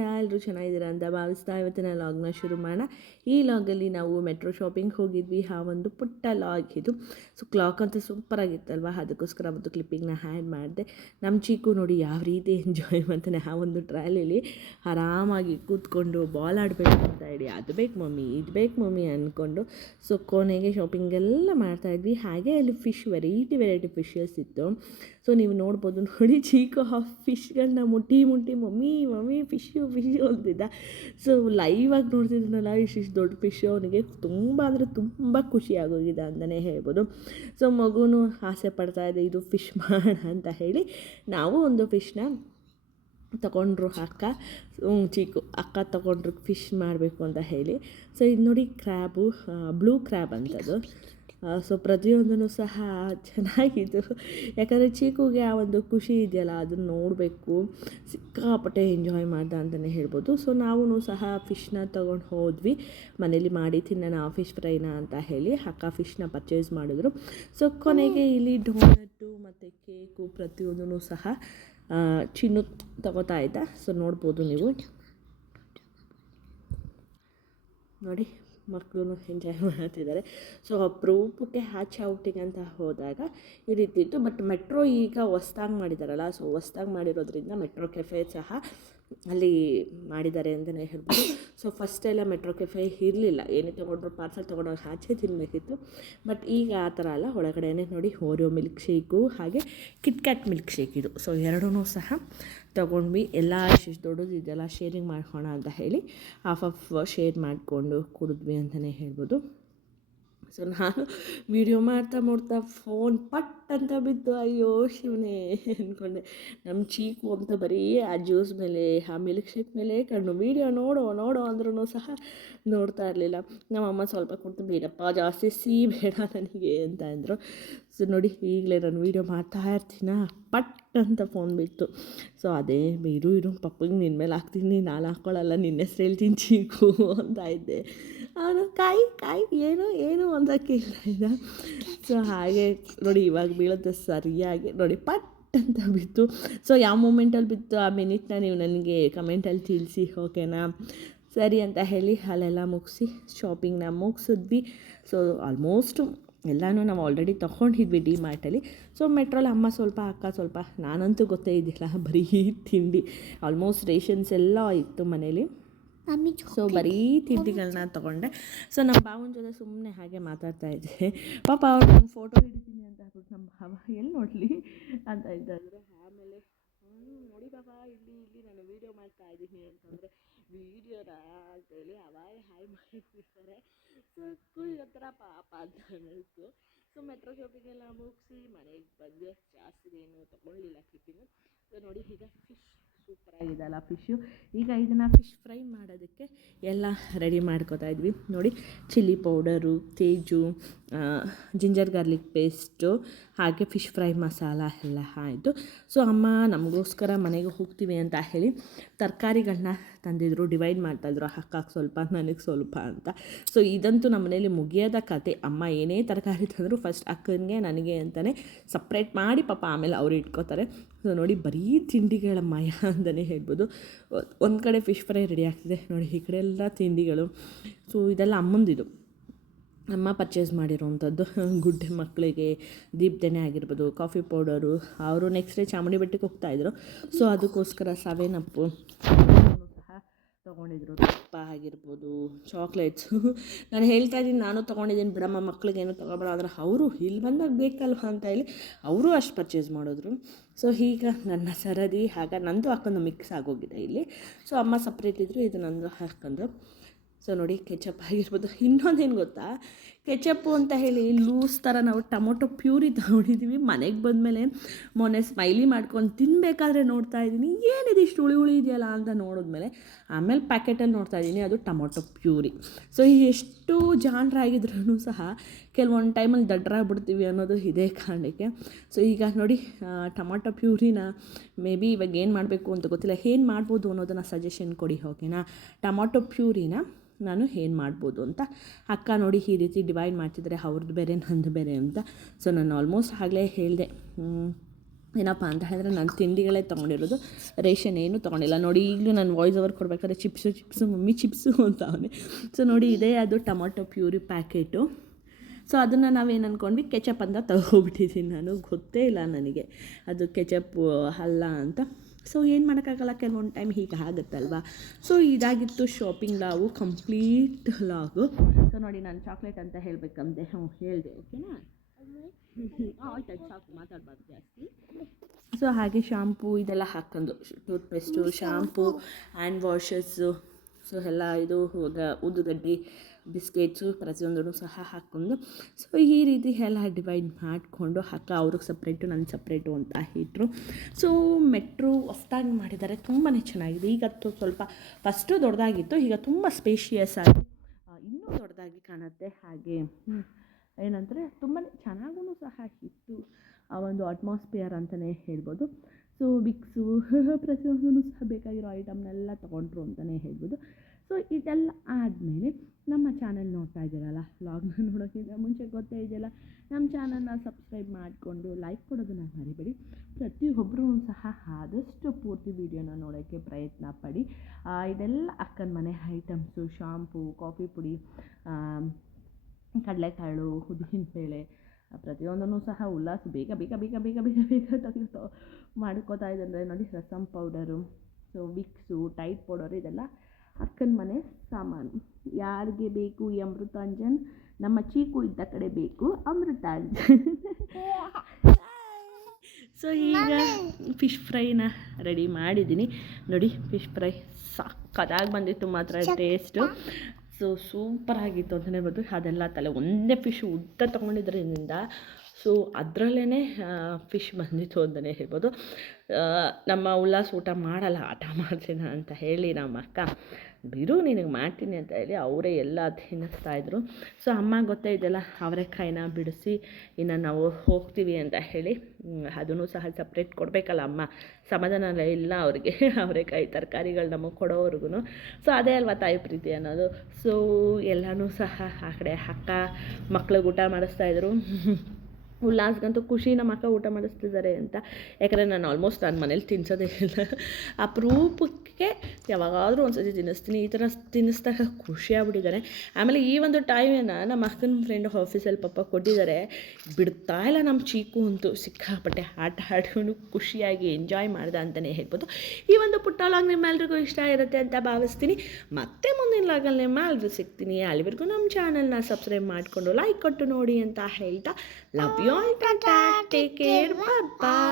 ಹೇಗಿದ್ದೀರಾ? ಎಲ್ಲರೂ ಚೆನ್ನಾಗಿದ್ದೀರಾ ಅಂತ ಭಾವಿಸ್ತಾ ಇವತ್ತಿನ ಲಾಗ್ನ ಶುರು ಮಾಡೋಣ. ಈ ಲಾಗಲ್ಲಿ ನಾವು ಮೆಟ್ರೋ ಶಾಪಿಂಗ್ ಹೋಗಿದ್ವಿ. ಆ ಒಂದು ಪುಟ್ಟ ಲಾಗ್ ಇದು. ಸೊ ಕ್ಲಾಕ್ ಅಂತೂ ಸೂಪರಾಗಿತ್ತಲ್ವ, ಅದಕ್ಕೋಸ್ಕರ ಒಂದು ಕ್ಲಿಪ್ಪಿಂಗ್ನ ಹ್ಯಾಡ್ ಮಾಡಿದೆ. ನಮ್ಮ ಚೀಕು ನೋಡಿ ಯಾವ ರೀತಿ ಎಂಜಾಯ್ ಮಾಡ್ತಾನೆ. ಆ ಒಂದು ಟ್ರಾಲಿಲಿ ಆರಾಮಾಗಿ ಕೂತ್ಕೊಂಡು ಬಾಲ್ ಆಡಬೇಕು ಅಂತ ಹೇಳಿ ಅದು ಬೇಕು ಮಮ್ಮಿ ಇದು ಬೇಕು ಮಮ್ಮಿ ಅಂದ್ಕೊಂಡು ಸೊ ಕೊನೆಗೆ ಶಾಪಿಂಗೆಲ್ಲ ಮಾಡ್ತಾಯಿದ್ವಿ. ಹಾಗೆ ಅಲ್ಲಿ ಫಿಶ್ ವೆರೈಟಿ ಫಿಶಸ್ ಇತ್ತು. ಸೊ ನೀವು ನೋಡ್ಬೋದು ನೋಡಿ, ಚೀಕು ಆ ಫಿಶ್ಗಳನ್ನ ಮುಟ್ಟಿ ಮಮ್ಮಿ ಫಿಶ್ಶು ಅಂತಿದ್ದ. ಸೊ ಲೈವಾಗಿ ನೋಡ್ತಿದ್ದೀನಲ್ಲ ಇಷ್ಟು ದೊಡ್ಡ ಫಿಶ್ಶು, ಅವನಿಗೆ ತುಂಬ ಅಂದರೆ ತುಂಬ ಖುಷಿ ಆಗೋಗಿದೆ ಅಂತಲೇ ಹೇಳ್ಬೋದು. ಸೊ ಮಗುನೂ ಆಸೆ ಪಡ್ತಾಯಿದೆ ಇದು ಫಿಶ್ ಮಾಡೋಣ ಅಂತ ಹೇಳಿ. ನಾವು ಒಂದು ಫಿಶ್ನ ತಗೊಂಡ್ರು ಚೀಕು ಅಕ್ಕ ತಗೊಂಡ್ರು ಫಿಶ್ ಮಾಡಬೇಕು ಅಂತ ಹೇಳಿ. ಸೊ ಇದು ನೋಡಿ ಕ್ರ್ಯಾಬು, ಬ್ಲೂ ಕ್ರ್ಯಾಬ್ ಅಂತದು. ಸೊ ಪ್ರತಿಯೊಂದೂ ಸಹ ಚೆನ್ನಾಗಿತ್ತು. ಯಾಕಂದರೆ ಚೀಕುಗೆ ಆ ಒಂದು ಖುಷಿ ಇದೆಯಲ್ಲ, ಅದನ್ನು ನೋಡಬೇಕು, ಸಿಕ್ಕಾಪಟ್ಟೆ ಎಂಜಾಯ್ ಮಾಡ್ದೆ ಅಂತಲೇ ಹೇಳ್ಬೋದು. ಸೊ ನಾವು ಸಹ ಫಿಶ್ನ ತೊಗೊಂಡು ಹೋದ್ವಿ, ಮನೇಲಿ ಮಾಡಿ ತಿನ್ನೋಣ ಫಿಶ್ ಫ್ರೈನ ಅಂತ ಹೇಳಿ. ಅಕ್ಕ ಫಿಶ್ನ ಪರ್ಚೇಸ್ ಮಾಡಿದ್ರು. ಸೊ ಕೊನೆಗೆ ಇಲ್ಲಿ ಡೋನಟ್ಟು ಮತ್ತು ಕೇಕು ಪ್ರತಿಯೊಂದೂ ಸಹ ಚಿನ್ನು ತಗೋತಾ ಇದ್ದ. ಸೊ ನೋಡ್ಬೋದು ನೀವು ನೋಡಿ, ಮಕ್ಕಳು ಎಂಜಾಯ್ ಮಾಡ್ತಿದ್ದಾರೆ. ಸೊ ಅಪರೂಪಕ್ಕೆ ಹ್ಯಾಚ್ ಔಟಿಂಗ್ ಅಂತ ಹೋದಾಗ ಈ ರೀತಿ ಇತ್ತು. ಬಟ್ ಮೆಟ್ರೋ ಈಗ ಹೊಸ್ದಾಗಿ ಮಾಡಿದ್ದಾರಲ್ಲ, ಸೊ ಹೊಸ್ದಾಗಿ ಮಾಡಿರೋದ್ರಿಂದ ಮೆಟ್ರೋ ಕೆಫೆ ಸಹ ಅಲ್ಲಿ ಮಾಡಿದ್ದಾರೆ ಅಂತಲೇ ಹೇಳ್ಬೋದು. ಸೊ ಫಸ್ಟೆಲ್ಲ ಮೆಟ್ರೋ ಕೆಫೆ ಇರಲಿಲ್ಲ, ಏನೇ ತೊಗೊಂಡ್ರು ಪಾರ್ಸಲ್ ತೊಗೊಂಡೋಗಿ ಆಚೆ ತಿನ್ನಬೇಕಿತ್ತು. ಬಟ್ ಈಗ ಆ ಥರ ಅಲ್ಲ, ಒಳಗಡೆನೇ ನೋಡಿ ಓರಿಯೋ ಮಿಲ್ಕ್ ಶೇಕು ಹಾಗೆ ಕಿಟ್ಕ್ಯಾಟ್ ಮಿಲ್ಕ್ ಶೇಕ್ ಇದು. ಸೊ ಎರಡೂ ಸಹ ತೊಗೊಂಡ್ವಿ. ಎಲ್ಲ ಇಷ್ಟು ದೊಡ್ಡದು ಇದೆಲ್ಲ ಶೇರಿಂಗ್ ಮಾಡ್ಕೋಣ ಅಂತ ಹೇಳಿ ಹಾಫ್ ಶೇರ್ ಮಾಡಿಕೊಂಡು ಕುಡಿದ್ವಿ ಅಂತಲೇ ಹೇಳ್ಬೋದು. ಸೊ ನಾನು ವೀಡಿಯೋ ಮಾಡ್ತಾ ಫೋನ್ ಪಟ್ ಅಂತ ಬಿತ್ತು. ಅಯ್ಯೋ ಶಿವನೇ ಅಂದ್ಕೊಂಡೆ. ನಮ್ಮ ಚೀಕು ಅಂತ ಬರೀ ಆ ಜ್ಯೂಸ್ ಮೇಲೆ ಆ ಮಿಲ್ಕ್ ಶೇಕ್ ಮೇಲೆ ಕಣ್ಣು. ವೀಡಿಯೋ ನೋಡೋ ಅಂದ್ರೂ ಸಹ ನೋಡ್ತಾ ಇರಲಿಲ್ಲ. ನಮ್ಮಮ್ಮ ಸ್ವಲ್ಪ ಕೊಟ್ಟು ಬೇಡಪ್ಪ ಜಾಸ್ತಿ ಬೇಡ ನನಗೆ ಅಂತ ಅಂದರು. ಸೊ ನೋಡಿ, ಈಗಲೇ ನಾನು ವೀಡಿಯೋ ಮಾಡ್ತಾ ಇರ್ತೀನ, ಪಟ್ ಅಂತ ಫೋನ್ ಬಿತ್ತು. ಸೊ ಅದೇ ಇರು ಪಪ್ಪಗೆ ನಿನ್ನ ಮೇಲೆ ಹಾಕ್ತೀನಿ, ನಾನು ಹಾಕ್ಕೊಳ್ಳಲ್ಲ, ನಿನ್ನ ಹೆಸ್ರು ಹೇಳ್ತೀನಿ ಚೀಕು ಅಂತ ಇದ್ದೆ. ಅವನು ಕಾಯಿ ಏನು ಅಂತ ಕೇಳ್ತಾಯಿದ್ದ. ಸೊ ಹಾಗೆ ನೋಡಿ, ಇವಾಗ ಬೀಳುತ್ತೆ ಸರಿಯಾಗಿ ನೋಡಿ, ಪಟ್ ಅಂತ ಬಿತ್ತು. ಸೊ ಯಾವ ಮೂಮೆಂಟಲ್ಲಿ ಬಿತ್ತು ಆ ಮಿನಿಟ್ನ ನೀವು ನನಗೆ ಕಮೆಂಟಲ್ಲಿ ತಿಳಿಸಿ, ಓಕೆನಾ? ಸರಿ ಅಂತ ಹೇಳಿ ಅಲ್ಲೆಲ್ಲ ಮುಗಿಸಿ ಶಾಪಿಂಗ್ನ ಮುಗಿಸಿದ್ವಿ. ಸೊ ಆಲ್ಮೋಸ್ಟು ಎಲ್ಲನೂ ನಾವು ಆಲ್ರೆಡಿ ತೊಗೊಂಡಿದ್ವಿ ಡಿಮಾರ್ಟಲ್ಲಿ. ಸೊ ಮೆಟ್ರೋಲಿ ಅಮ್ಮ ಸ್ವಲ್ಪ, ಅಕ್ಕ ಸ್ವಲ್ಪ, ನಾನಂತೂ ಗೊತ್ತೇ ಇದ್ದಿಲ್ಲ, ಬರೀ ತಿಂಡಿ. ಆಲ್ಮೋಸ್ಟ್ ರೇಷನ್ಸ್ ಎಲ್ಲ ಇತ್ತು ಮನೇಲಿ. ಸೊ ಬರೀ ತಿಂಡಿಗಳನ್ನ ತೊಗೊಂಡೆ. ಸೊ ನಮ್ಮ ಭಾವನ ಜೊತೆ ಸುಮ್ಮನೆ ಹಾಗೆ ಮಾತಾಡ್ತಾ ಇದ್ದೆ. ಪಾಪ ಅವ್ರು ನಾನು ಫೋಟೋ ಹಿಡಿತೀನಿ ಅಂತ ಹೇಳ್ಬಿಟ್ಟು ನಮ್ಮ ಭಾವ ಎಲ್ಲಿ ನೋಡಲಿ ಅಂತ ಇದ್ದಾದ್ರೆ, ಆಮೇಲೆ ನೋಡಿ ಬಾಬಾ ಇಲ್ಲಿ ನಾನು ವೀಡಿಯೋ ಮಾಡ್ತಾ ಇದ್ದೀನಿ ಅಂತಂದರೆ, ವೀಡಿಯೋನ ಅಂತೇಳಿ ಅವಾಗ ಹಾಯ್ ಮಾಡಿರ್ತಾರೆ. ಸೊ ಒಂಥರ ಪಾಪ ಅಂತ ಅನ್ನಿಸ್ತು. ಸೊ ಮೆಟ್ರೋ ಶಾಪಿಂಗೆಲ್ಲ ಮುಗಿಸಿ ಮನೆಗೆ ಬಂದೆ. ಜಾಸ್ತಿ ಏನು ತೊಗೊಳ್ಳಿಲ್ಲ ಕ್ಲಿಪ್ಪಿಂಗು. ಸೊ ನೋಡಿ, ಈಗ ಫಿಶ್ ಸೂಪರಾಗಿದೆ ಅಲ್ಲ ಫಿಶ್ಶು. ಈಗ ಇದನ್ನು ಫಿಶ್ ಫ್ರೈ ಮಾಡೋದಕ್ಕೆ ಎಲ್ಲ ರೆಡಿ ಮಾಡ್ಕೋತಾ ಇದ್ವಿ. ನೋಡಿ, chilli powder, Teju, ginger garlic paste ಹಾಗೆ ಫಿಶ್ ಫ್ರೈ ಮಸಾಲ ಎಲ್ಲ ಆಯಿತು. ಸೊ ಅಮ್ಮ ನಮಗೋಸ್ಕರ ಮನೆಗೆ ಹೋಗ್ತೀವಿ ಅಂತ ಹೇಳಿ ತರಕಾರಿಗಳನ್ನ ತಂದಿದ್ರು, ಡಿವೈಡ್ ಮಾಡ್ತಾಯಿದ್ರು, ಅಕ್ಕಕ್ಕೆ ಸ್ವಲ್ಪ ನನಗೆ ಸ್ವಲ್ಪ ಅಂತ. ಸೊ ಇದಂತೂ ನಮ್ಮ ಮನೇಲಿ ಮುಗಿಯೋದ ಕತೆ. ಅಮ್ಮ ಏನೇ ತರಕಾರಿ ತಂದರೂ ಫಸ್ಟ್ ಅಕ್ಕನಿಗೆ ನನಗೆ ಅಂತಲೇ ಸಪ್ರೇಟ್ ಮಾಡಿ ಪಾಪ ಆಮೇಲೆ ಅವ್ರು ಇಟ್ಕೋತಾರೆ. ಸೊ ನೋಡಿ, ಬರೀ ತಿಂಡಿಗಳ ಮಯ ಅಂತಲೇ ಹೇಳ್ಬೋದು. ಒಂದು ಕಡೆ ಫಿಶ್ ಫ್ರೈ ರೆಡಿ ಆಗ್ತಿದೆ ನೋಡಿ, ಈ ಕಡೆ ಎಲ್ಲ ತಿಂಡಿಗಳು. ಸೊ ಇದೆಲ್ಲ ಅಮ್ಮಂದಿದು, ಅಮ್ಮ ಪರ್ಚೇಸ್ ಮಾಡಿರೋವಂಥದ್ದು. ಗುಡ್ಡೆ ಮಕ್ಕಳಿಗೆ ದೀಪ್ದೆನೆ ಆಗಿರ್ಬೋದು, ಕಾಫಿ ಪೌಡರು. ಅವರು ನೆಕ್ಸ್ಟ್ ಡೇ ಚಾಮುಂಡಿ ಬೆಟ್ಟಕ್ಕೆ ಹೋಗ್ತಾಯಿದ್ರು. ಸೊ ಅದಕ್ಕೋಸ್ಕರ ಸೆವೆನಪ್ಪು ಸಹ ತೊಗೊಂಡಿದ್ರು. ತುಪ್ಪ ಆಗಿರ್ಬೋದು, ಚಾಕ್ಲೇಟ್ಸು. ನಾನು ಹೇಳ್ತಾ ಇದ್ದೀನಿ ನಾನು ತೊಗೊಂಡಿದ್ದೀನಿ ಬಿಡಮ್ಮ, ಮಕ್ಳಿಗೇನು ತೊಗೊಬೇಡ ಅಂದರೆ ಅವರು ಇಲ್ಲಿ ಬಂದಾಗ ಬೇಕಲ್ವ ಅಂತ ಹೇಳಿ ಅವರು ಅಷ್ಟು ಪರ್ಚೇಸ್ ಮಾಡಿದ್ರು. ಸೊ ಈಗ ನನ್ನ ಸರದಿ ಆಗ ನಂದು ಹಾಕೊಂಡು ಮಿಕ್ಸ್ ಆಗೋಗಿದೆ ಇಲ್ಲಿ. ಸೊ ಅಮ್ಮ ಸಪ್ರೇಟ್ ಇದ್ದರು, ಇದು ನಂದು ಹಾಕೊಂಡು. ಸೊ ನೋಡಿ, ಕೆಚಪ್ ಆಗಿರ್ಬೋದು. ಇನ್ನೊಂದೇನು ಗೊತ್ತಾ, ಕೆಚಪ್ಪು ಅಂತ ಹೇಳಿ ಲೂಸ್ ಥರ ನಾವು ಟೊಮೊಟೊ ಪ್ಯೂರಿ ತೊಗೊಂಡಿದ್ದೀವಿ. ಮನೆಗೆ ಬಂದಮೇಲೆ ಮೊನ್ನೆ ಸ್ಮೈಲಿ ಮಾಡ್ಕೊಂಡು ತಿನ್ನಬೇಕಾದ್ರೆ ನೋಡ್ತಾ ಇದ್ದೀನಿ, ಏನಿದೆ ಇಷ್ಟು ಹುಳಿ ಇದೆಯಲ್ಲ ಅಂತ ನೋಡಿದ್ಮೇಲೆ ಆಮೇಲೆ ಪ್ಯಾಕೆಟಲ್ಲಿ ನೋಡ್ತಾ ಇದ್ದೀನಿ ಅದು ಟೊಮೊಟೊ ಪ್ಯೂರಿ. ಸೊ ಎಷ್ಟು ಜಾಣರಾಗಿದ್ರೂ ಸಹ ಕೆಲವೊಂದು ಟೈಮಲ್ಲಿ ದಡ್ಡರಾಗ್ಬಿಡ್ತೀವಿ ಅನ್ನೋದು ಇದೇ ಕಾರಣಕ್ಕೆ. ಸೊ ಈಗ ನೋಡಿ, ಟೊಮೊಟೊ ಪ್ಯೂರಿನ ಮೇ ಬಿ ಇವಾಗ ಏನು ಮಾಡಬೇಕು ಅಂತ ಗೊತ್ತಿಲ್ಲ, ಏನು ಮಾಡ್ಬೋದು ಅನ್ನೋದನ್ನು ಸಜೆಷನ್ ಕೊಡಿ, ಓಕೆನಾ? ಟೊಮೊಟೊ ಪ್ಯೂರಿನ ನಾನು ಏನು ಮಾಡ್ಬೋದು ಅಂತ. ಅಕ್ಕ ನೋಡಿ ಈ ರೀತಿ ಡಿವೈಡ್ ಮಾಡ್ತಿದ್ದಾರೆ, ಅವ್ರದ್ದು ಬೇರೆ ನಂದು ಬೇರೆ ಅಂತ. ಸೊ ನಾನು ಆಲ್ಮೋಸ್ಟ್ ಆಗಲೇ ಹೇಳಿದೆ, ಏನಪ್ಪ ಅಂತ ಹೇಳಿದ್ರೆ ನಾನು ತಿಂಡಿಗಳೇ ತೊಗೊಂಡಿರೋದು, ರೇಷನ್ ಏನೂ ತೊಗೊಂಡಿಲ್ಲ. ನೋಡಿ ಈಗಲೂ ನಾನು ವಾಯ್ಸ್ ಓವರ್ ಕೊಡ್ಬೇಕಾದ್ರೆ ಚಿಪ್ಸು ಮಮ್ಮಿ ಚಿಪ್ಸು ಅಂತ ಅವನೇ. ಸೊ ನೋಡಿ ಇದೇ ಅದು ಟೊಮೊಟೊ ಪ್ಯೂರಿ ಪ್ಯಾಕೆಟು. ಸೊ ಅದನ್ನು ನಾವೇನು ಅಂದ್ಕೊಂಡ್ವಿ ಕೆಚಪ್ ಅಂತ ತಗೋಬಿಟ್ಟಿದ್ದೀನಿ ನಾನು, ಗೊತ್ತೇ ಇಲ್ಲ ನನಗೆ ಅದು ಕೆಚಪ್ಪು ಅಲ್ಲ ಅಂತ. ಸೊ ಏನು ಮಾಡೋಕ್ಕಾಗಲ್ಲ, ಕೆಲವೊಂದು ಟೈಮ್ ಹೀಗೆ ಆಗುತ್ತಲ್ವ. ಸೊ ಇದಾಗಿತ್ತು ಶಾಪಿಂಗ್ ಲಾಗು, ಕಂಪ್ಲೀಟ್ ಲಾಗು. ಸೊ ನೋಡಿ ನಾನು ಚಾಕ್ಲೇಟ್ ಅಂತ ಹೇಳಬೇಕಂತೆ, ಹೇಳಿದೆ ಓಕೆನಾ. ಆಯ್ತು ಸಾಕು, ಮಾತಾಡಬಾರ್ದು ಜಾಸ್ತಿ. ಸೊ ಹಾಗೆ ಶಾಂಪೂ ಇದೆಲ್ಲ ಹಾಕ್ಕೊಂಡು, ಟೂತ್ಪೇಸ್ಟು, ಶಾಂಪೂ, ಹ್ಯಾಂಡ್ ವಾಷಸ್ಸು, ಸೊ ಎಲ್ಲ ಇದು ಊದುಗಡ್ಡಿ, ಬಿಸ್ಕೆಟ್ಸು ಪ್ರತಿಯೊಂದೂ ಸಹ ಹಾಕ್ಕೊಂಡು, ಸೊ ಈ ರೀತಿ ಎಲ್ಲ ಡಿವೈಡ್ ಮಾಡಿಕೊಂಡು ಅವ್ರಿಗೆ ಸಪ್ರೇಟು ನನ್ನ ಸಪ್ರೇಟು ಅಂತ ಇಟ್ಟರು. ಸೊ ಮೆಟ್ರೋ ಹೊಸ್ದಾಗಿ ಮಾಡಿದ್ದಾರೆ, ತುಂಬಾ ಚೆನ್ನಾಗಿದೆ. ಈಗತ್ತು ಸ್ವಲ್ಪ ಫಸ್ಟು ದೊಡ್ಡದಾಗಿತ್ತು, ಈಗ ತುಂಬ ಸ್ಪೇಷಿಯಸ್ ಆಗಿ ಇನ್ನೂ ದೊಡ್ಡದಾಗಿ ಕಾಣುತ್ತೆ. ಹಾಗೆ ಏನಂದರೆ ತುಂಬಾ ಚೆನ್ನಾಗೂ ಸಹ ಇತ್ತು, ಆ ಒಂದು ಅಟ್ಮಾಸ್ಫಿಯರ್ ಅಂತಲೇ ಹೇಳ್ಬೋದು. ಸೊ ವಿಕ್ಸು ಪ್ರತಿಯೊಂದೂ ಸಹ ಬೇಕಾಗಿರೋ ಐಟಮ್ನೆಲ್ಲ ತೊಗೊಂಡ್ರು ಅಂತಲೇ ಹೇಳ್ಬೋದು. ಸೊ ಇದೆಲ್ಲ ಆದಮೇಲೆ ನಮ್ಮ ಚಾನಲ್ ನೋಡ್ತಾ ಇದ್ದೀರಲ್ಲ, ವ್ಲಾಗ್ನ ನೋಡೋಕ್ಕಿಂತ ಮುಂಚೆ ಗೊತ್ತೇ ಇದೆಯಲ್ಲ, ನಮ್ಮ ಚಾನಲ್ನ ಸಬ್ಸ್ಕ್ರೈಬ್ ಮಾಡಿಕೊಂಡು ಲೈಕ್ ಕೊಡೋದನ್ನು ಮರಿಬೇಡಿ. ಪ್ರತಿಯೊಬ್ಬರೂ ಸಹ ಆದಷ್ಟು ಪೂರ್ತಿ ವೀಡಿಯೋನ ನೋಡೋಕ್ಕೆ ಪ್ರಯತ್ನ ಪಡಿ. ಇದೆಲ್ಲ ಅಕ್ಕನ ಮನೆ ಐಟಮ್ಸು, ಶಾಂಪೂ, ಕಾಫಿ ಪುಡಿ, ಕಡಲೆಕಾಳು, ಉದ್ದಿನಬೇಳೆ, ಪ್ರತಿಯೊಂದನ್ನು ಸಹ ಉಲ್ಲಾಸ ಬೇಗ ಬೇಗ ಬೇಗ ಬೇಗ ಬೇಗ ಬೇಗ ತೆಗೆದು ಮಾಡ್ಕೋತಾ ಇದ್ದಂದರೆ ನೋಡಿ, rasam powder, so wicks, tight powder, ಇದೆಲ್ಲ ಅಕ್ಕನ ಮನೆ ಸಾಮಾನು. ಯಾರಿಗೆ ಬೇಕು ಈ ಅಮೃತಾಂಜನ್? ನಮ್ಮ ಚೀಕು ಇದ್ದ ಕಡೆ ಬೇಕು ಅಮೃತಾಂಜನ್. ಸೊ ಈಗ ಫಿಶ್ ಫ್ರೈನ ರೆಡಿ ಮಾಡಿದ್ದೀನಿ. ನೋಡಿ ಫಿಶ್ ಫ್ರೈ ಸಕ್ಕತ್ತಾಗಿ ಬಂದಿತ್ತು ಮಾತ್ರ ಟೇಸ್ಟು. ಸೊ ಸೂಪರಾಗಿತ್ತು ಅಂತಲೇ ಹೇಳ್ಬೋದು. ಅದೆಲ್ಲ ಒಂದೇ ಫಿಶ್ ಉದ್ದ ತೊಗೊಂಡಿದ್ರಿಂದ ಸೊ ಅದರಲ್ಲೇ ಫಿಶ್ ಬಂದಿತ್ತು ಅಂತಲೇ ಹೇಳ್ಬೋದು. ನಮ್ಮ ಉಲ್ಲಾಸ ಊಟ ಮಾಡಲ್ಲ, ಆಟ ಮಾಡ್ತೀನಿ ಅಂತ ಹೇಳಿ ನಮ್ಮ ಅಕ್ಕ, ಬಿರು ನಿನಗೆ ಮಾಡ್ತೀನಿ ಅಂತ ಹೇಳಿ ಅವರೇ ಎಲ್ಲ ತಿನ್ನಿಸ್ತಾಯಿದ್ರು. ಸೊ ಅಮ್ಮ ಗೊತ್ತೇ ಇದೆಯಲ್ಲ, ಅವರೆಕಾಯಿನ ಬಿಡಿಸಿ ಇನ್ನು ನಾವು ಹೋಗ್ತೀವಿ ಅಂತ ಹೇಳಿ ಅದನ್ನು ಸಹ ಸಪ್ರೇಟ್ ಕೊಡಬೇಕಲ್ಲ, ಅಮ್ಮ ಸಮಾಧಾನ ಇಲ್ಲ ಅವ್ರಿಗೆ ಅವರೆಕಾಯಿ ತರಕಾರಿಗಳು ನಮಗೆ ಕೊಡೋವರೆಗೂ. ಸೊ ಅದೇ ಅಲ್ವಾ ತಾಯಿ ಪ್ರೀತಿ ಅನ್ನೋದು. ಸೊ ಎಲ್ಲನೂ ಸಹ ಆ ಕಡೆ ಅಕ್ಕ ಮಕ್ಳಿಗೆ ಊಟ ಮಾಡಿಸ್ತಾಯಿದ್ರು. ಉಲ್ಲಾಸ್ಗಂತೂ ಖುಷಿ, ನಮ್ಮ ಅಕ್ಕ ಊಟ ಮಾಡಿಸ್ತಿದ್ದಾರೆ ಅಂತ. ಯಾಕಂದರೆ ನಾನು ಆಲ್ಮೋಸ್ಟ್ ನಾನು ಮನೇಲಿ ತಿನ್ನಿಸೋದೇ ಇಲ್ಲ, ಅಪರೂಪಕ್ಕೆ ಯಾವಾಗಾದರೂ ಒಂದು ಸತಿ ತಿನ್ನಿಸ್ತೀನಿ. ಈ ಥರ ತಿನ್ನಿಸ್ದಾಗ ಖುಷಿಯಾಗ್ಬಿಟ್ಟಿದ್ದಾರೆ. ಆಮೇಲೆ ಈ ಒಂದು ಟೈಮನ್ನು ನಮ್ಮ ಅಕ್ಕನ ಫ್ರೆಂಡ್ ಆಫೀಸಲ್ಲಿ ಪಾಪ ಕೊಟ್ಟಿದ್ದಾರೆ, ಬಿಡ್ತಾ ಇಲ್ಲ ನಮ್ಮ ಚೀಕು ಅಂತೂ ಸಿಕ್ಕಾಪಟ್ಟೆ ಆಟ ಆಡ್ಕೊಂಡು ಖುಷಿಯಾಗಿ ಎಂಜಾಯ್ ಮಾಡ್ದೆ ಅಂತಲೇ ಹೇಳ್ಬೋದು. ಈ ಒಂದು ಪುಟ್ಟ ಲಾಗ್ ನಿಮ್ಮೆಲ್ರಿಗೂ ಇಷ್ಟ ಇರುತ್ತೆ ಅಂತ ಭಾವಿಸ್ತೀನಿ. ಮತ್ತೆ ಮುಂದಿನ ಲಾಗಲ್ಲಿ ನಿಮ್ಮೆಲ್ಲರೂ ಸಿಗ್ತೀನಿ. ಅಲ್ಲಿವರೆಗೂ ನಮ್ಮ ಚಾನಲ್ನ ಸಬ್ಸ್ಕ್ರೈಬ್ ಮಾಡಿಕೊಂಡು ಲೈಕ್ ಕೊಟ್ಟು ನೋಡಿ ಅಂತ ಹೇಳ್ತಾ, love you all, tata, take care, bye.